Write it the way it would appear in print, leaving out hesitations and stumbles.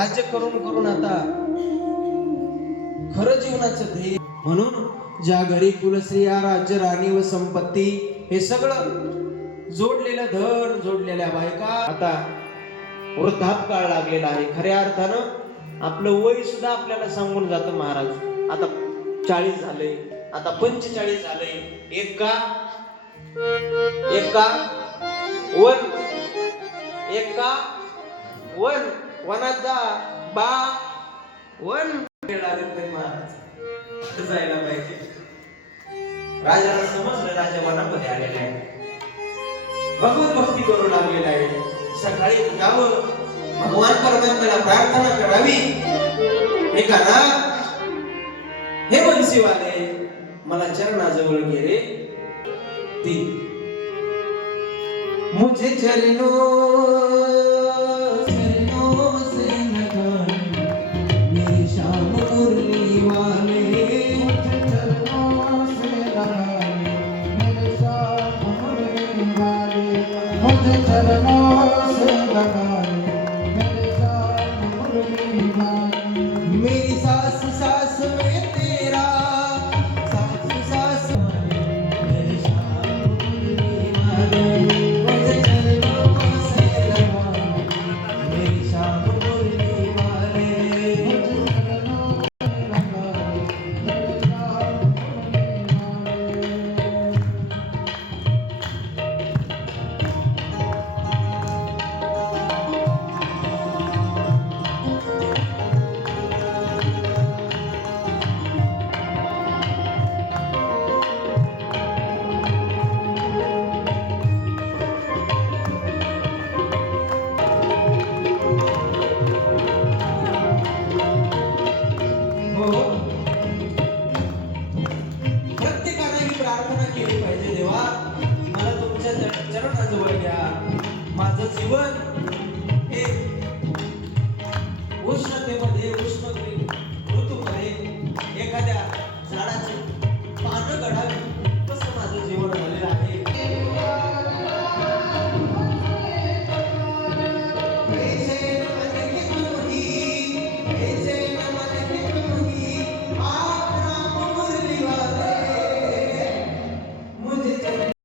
राज्य करून करून आता खरं जीवनाचं ध्येय म्हणून ज्या घरी कुलस्त्रिया राज्य राणी व संपत्ती हे सगळं जोडलेलं धन जोडलेल्या बायका आता वृद्धापकाळ लागलेला आहे. खऱ्या अर्थानं आपलं वय सुद्धा आपल्याला सांगून जातं महाराज. आता 40 झाले, आता 45 झाले. एका वन वनात जा बा वन लागत नाही महाराज. जायला पाहिजे. राजाला समजलं राजा वनामध्ये आलेला आहे, भगवत भक्ती करू लागलेला आहे. सकाळी उठावं, भगवान परमात्म्याला प्रार्थना करावी. हे करा हे बंसीवाले, मला चरणाजवळ घे रे. ती मुझे चरणों से लगाए मेरी शाम मुरली वाले, मुझे चरणों से लगाए मेरी शाम मुरली वाले, मुझे चरणों से लगाए मेरी शाम मुरली वाले. मेरी सास सास में तेरा, सास सास मेरी शाम मुरली वाले, मुझे चरणों से लगाए मेरी शाम मुरली वाले, मुझे चरणों से लगाए मेरी शाम प्रत्येकाने ही प्रार्थना केली पाहिजे. देवा, मला तुमच्या चरणाजवळ घ्या. माझं जीवन हे उष्ण